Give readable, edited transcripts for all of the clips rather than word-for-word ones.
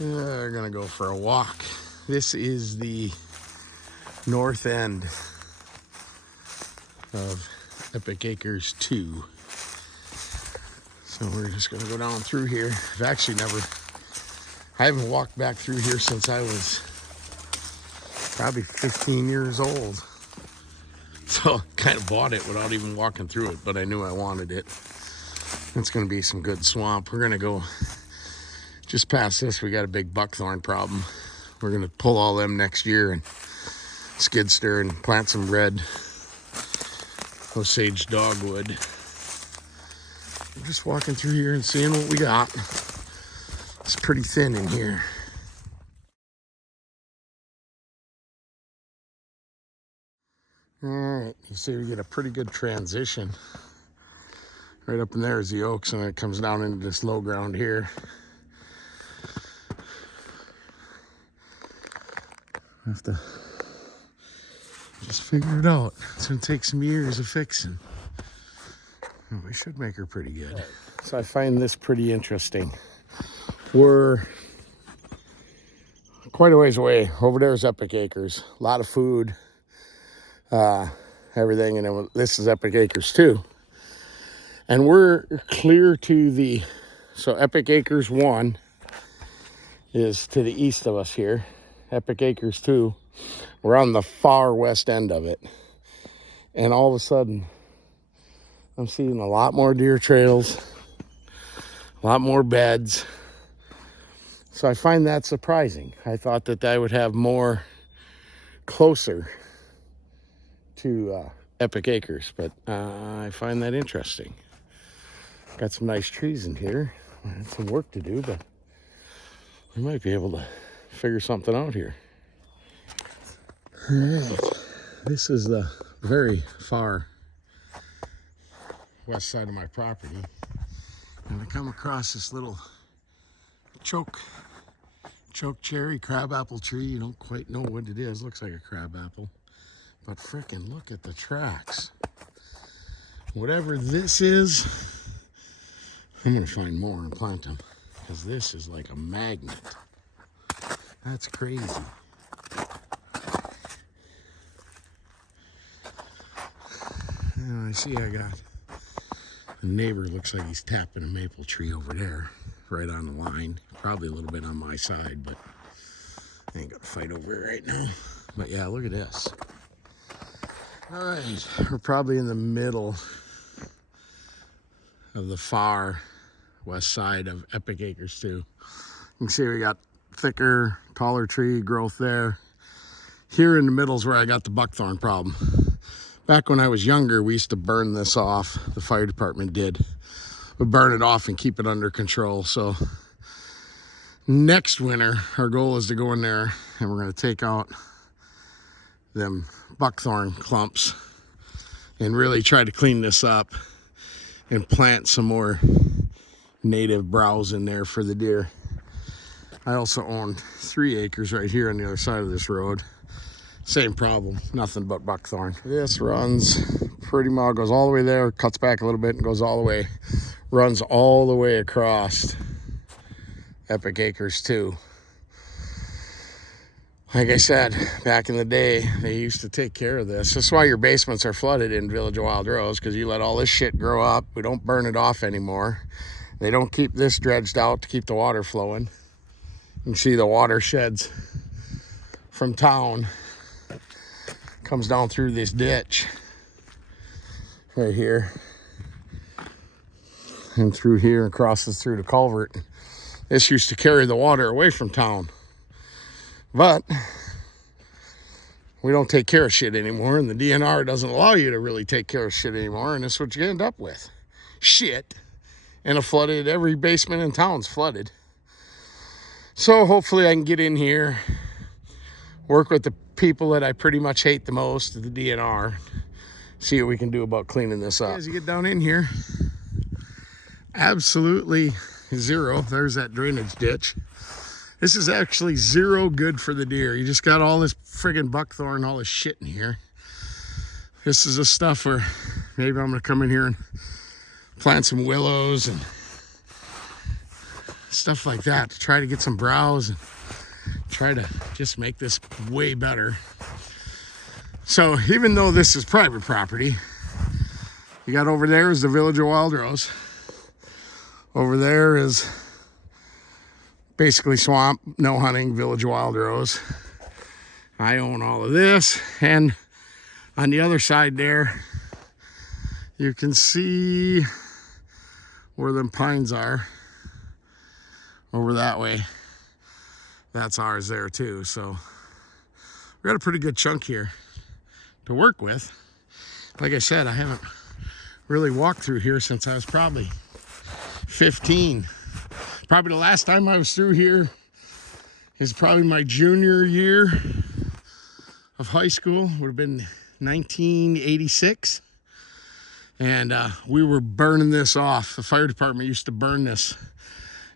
We're gonna go for a walk. This is the north end of Epic Acres 2. So we're just gonna go down through here. I haven't walked back through here since I was probably 15 years old. So kind of bought it without even walking through it, but I knew I wanted it. It's gonna be some good swamp. We're gonna go just past this. We got a big buckthorn problem. We're gonna pull all them next year and skid steer and plant some red Osage dogwood. We're just walking through here and seeing what we got. It's pretty thin in here. All right, you see we get a pretty good transition. Right up in there is the oaks, and it comes down into this low ground here. I have to just figure it out. It's gonna take some years of fixing. We should make her pretty good. So I find this pretty interesting. We're quite a ways away. Over there is Epic Acres. A lot of food, everything. And then this is Epic Acres 2. And we're clear to so Epic Acres 1 is to the east of us here. Epic Acres 2, we're on the far west end of it. And all of a sudden, I'm seeing a lot more deer trails, a lot more beds. So I find that surprising. I thought that I would have more closer to Epic Acres, but I find that interesting. Got some nice trees in here. I had some work to do, but we might be able to figure something out here. All right, this is the very far west side of my property, and I come across this little choke cherry crabapple tree. You don't quite know what it is. Looks like a crabapple, but frickin' look at the tracks. Whatever this is, I'm gonna find more and plant them, because this is like a magnet. That's crazy. And I see I got a neighbor, looks like he's tapping a maple tree over there, right on the line. Probably a little bit on my side, but I ain't gonna fight over it right now. But yeah, look at this. All right, we're probably in the middle of the far west side of Epic Acres 2. You can see we got thicker, taller tree growth there. Here in the middle is where I got the buckthorn problem. Back when I was younger, we used to burn this off. The fire department did. We'd burn it off and keep it under control. So next winter, our goal is to go in there and we're gonna take out them buckthorn clumps and really try to clean this up and plant some more native browse in there for the deer. I also own 3 acres right here on the other side of this road. Same problem, nothing but buckthorn. This runs pretty much, goes all the way there, cuts back a little bit and goes all the way, runs all the way across Epic Acres 2. Like I said, back in the day, they used to take care of this. That's why your basements are flooded in Village of Wild Rose, because you let all this shit grow up. We don't burn it off anymore. They don't keep this dredged out to keep the water flowing. You can see the watersheds from town comes down through this ditch right here and through here and crosses through the culvert. This used to carry the water away from town, but we don't take care of shit anymore, and the DNR doesn't allow you to really take care of shit anymore, and that's what you end up with. Shit. And every basement in town's flooded. So hopefully I can get in here, work with the people that I pretty much hate the most, the DNR, see what we can do about cleaning this up. As you get down in here, absolutely zero. There's that drainage ditch. This is actually zero good for the deer. You just got all this friggin' buckthorn, all this shit in here. This is the stuff where maybe I'm gonna come in here and plant some willows and stuff like that to try to get some browse and try to just make this way better. So even though this is private property, you got over there is the Village of Wild Rose. Over there is basically swamp, no hunting, Village of Wild Rose. I own all of this, and on the other side there, you can see where them pines are over that way. That's ours there too. So we got a pretty good chunk here to work with. Like I said, I haven't really walked through here since I was probably 15. Probably the last time I was through here is probably my junior year of high school. Would have been 1986. And we were burning this off. The fire department used to burn this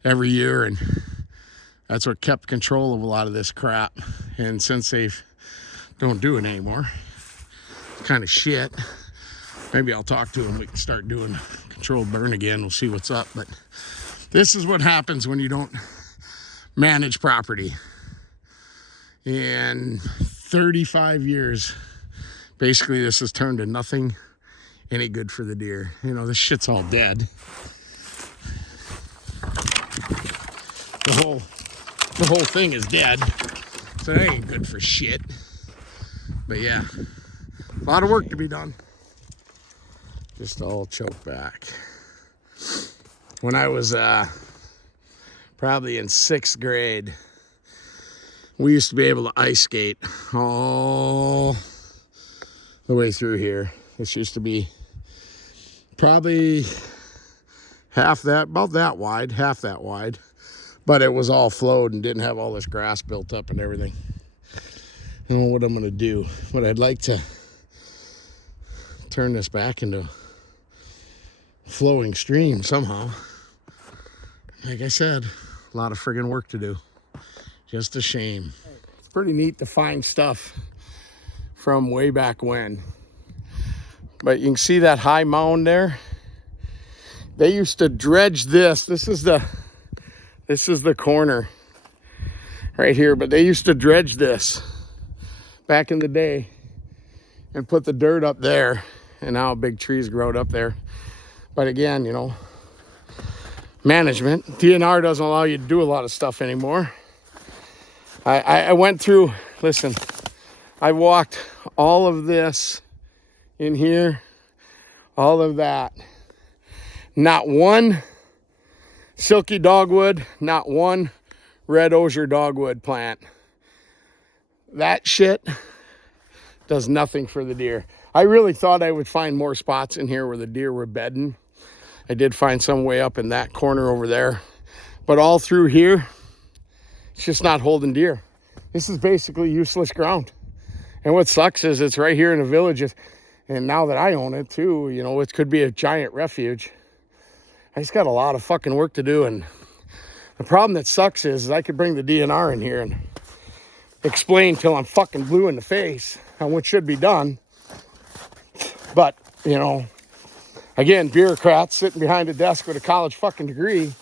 every year, and that's what kept control of a lot of this crap. And since they don't do it anymore, it's kind of shit. Maybe I'll talk to them. We can start doing controlled burn again. We'll see what's up. But this is what happens when you don't manage property. In 35 years, basically this has turned to nothing any good for the deer. You know, this shit's all dead. The whole thing is dead. So it ain't good for shit. But yeah, a lot of work to be done. Just all choked back. When I was probably in 6th grade, we used to be able to ice skate all the way through here. This used to be probably half that, about that wide, half that wide. But it was all flowed and didn't have all this grass built up and everything. I don't know what I'm gonna do, but I'd like to turn this back into a flowing stream somehow. Like I said, a lot of friggin' work to do. Just a shame. It's pretty neat to find stuff from way back when. But you can see that high mound there. They used to dredge this. This is the corner right here, but they used to dredge this back in the day and put the dirt up there, and now big trees growed up there. But again, you know, management. DNR doesn't allow you to do a lot of stuff anymore. I went through, listen, I walked all of this in here, all of that. Not one silky dogwood, not one red osier dogwood plant. That shit does nothing for the deer. I really thought I would find more spots in here where the deer were bedding. I did find some way up in that corner over there. But all through here, it's just not holding deer. This is basically useless ground. And what sucks is it's right here in the village. And now that I own it too, you know, it could be a giant refuge. I just got a lot of fucking work to do. And the problem that sucks is I could bring the DNR in here and explain till I'm fucking blue in the face on what should be done. But, you know, again, bureaucrats sitting behind a desk with a college fucking degree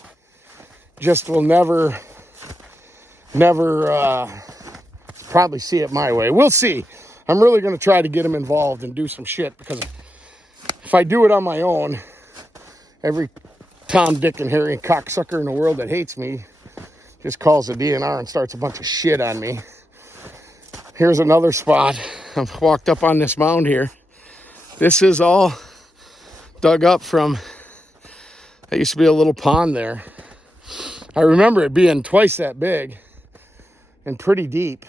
just will never probably see it my way. We'll see. I'm really going to try to get them involved and do some shit, because if I do it on my own, every Tom, Dick, and Harry and cocksucker in the world that hates me just calls the DNR and starts a bunch of shit on me. Here's another spot. I've walked up on this mound here. This is all dug up from, there used to be a little pond there. I remember it being twice that big and pretty deep.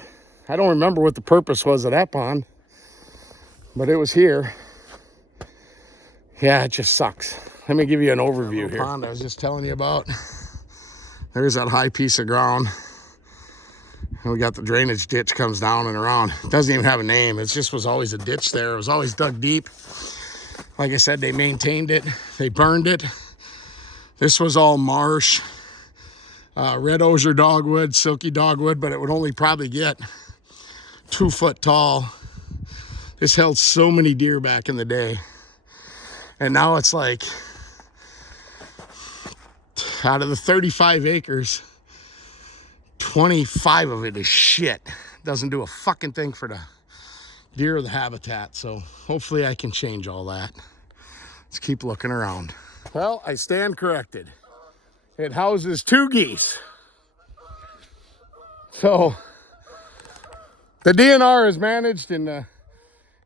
I don't remember what the purpose was of that pond, but it was here. Yeah, it just sucks. Let me give you an overview here. Pond I was just telling you about. There's that high piece of ground. And we got the drainage ditch comes down and around. It doesn't even have a name. It just was always a ditch there. It was always dug deep. Like I said, they maintained it. They burned it. This was all marsh. Red osier dogwood, silky dogwood, but it would only probably get 2 foot tall. This held so many deer back in the day. And now it's like Out of the 35 acres, 25 of it is shit. Doesn't do a fucking thing for the deer or the habitat. So hopefully I can change all that. Let's keep looking around. Well, I stand corrected. It houses 2 geese. So the DNR is managed in the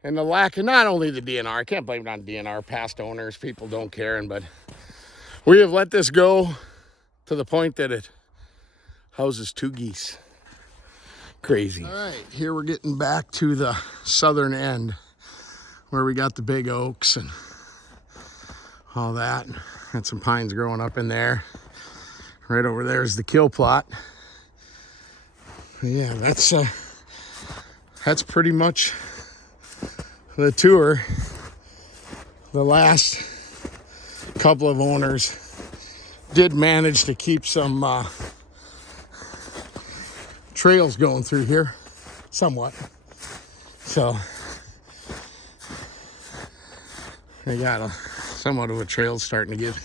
lack of, not only the DNR, I can't blame it on DNR, past owners, people don't care, but we have let this go to the point that it houses 2 geese. Crazy. All right, here we're getting back to the southern end where we got the big oaks and all that. Got some pines growing up in there. Right over there is the kill plot. Yeah, that's pretty much the tour. The last couple of owners did manage to keep some trails going through here, somewhat. So they got somewhat of a trail starting to get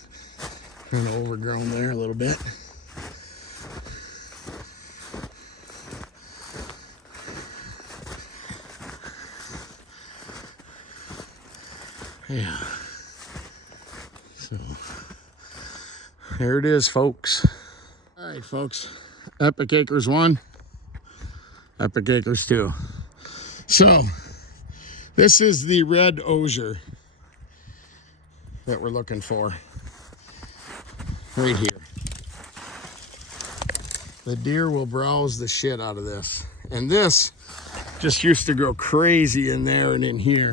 kind of overgrown there a little bit. Yeah. So there it is, folks. All right, folks. Epic Acres 1, Epic Acres 2. So this is the red osier that we're looking for right here. The deer will browse the shit out of this. And this just used to grow crazy in there and in here.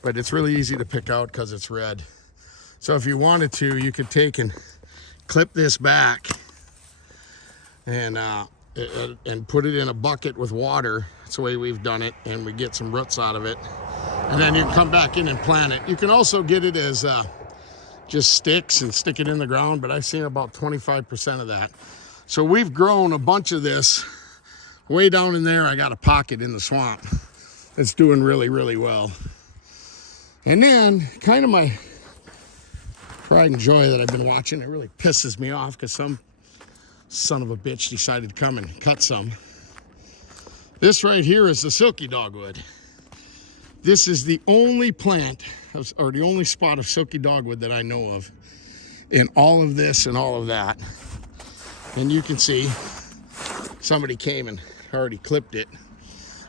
But it's really easy to pick out because it's red. So if you wanted to, you could take and clip this back and put it in a bucket with water. That's the way we've done it, and we get some roots out of it. And then you can come back in and plant it. You can also get it as just sticks and stick it in the ground, but I've seen about 25% of that. So we've grown a bunch of this way down in there. I got a pocket in the swamp. It's doing really, really well. And then kind of my pride and joy that I've been watching, it really pisses me off because some son of a bitch decided to come and cut some. This right here is the silky dogwood. This is the only plant, or the only spot of silky dogwood that I know of in all of this and all of that. And you can see somebody came and already clipped it,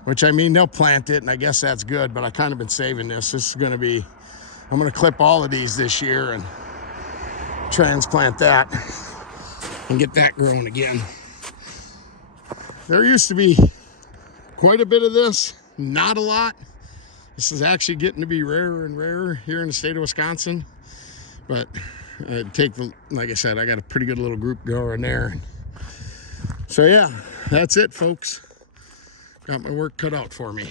which, I mean, they'll plant it, and I guess that's good, but I kind of been saving this. This is going to be, I'm going to clip all of these this year and transplant that and get that growing again. There used to be quite a bit of this, not a lot. This is actually getting to be rarer and rarer here in the state of Wisconsin. But like I said, I got a pretty good little group going there. So yeah, that's it, folks. Got my work cut out for me.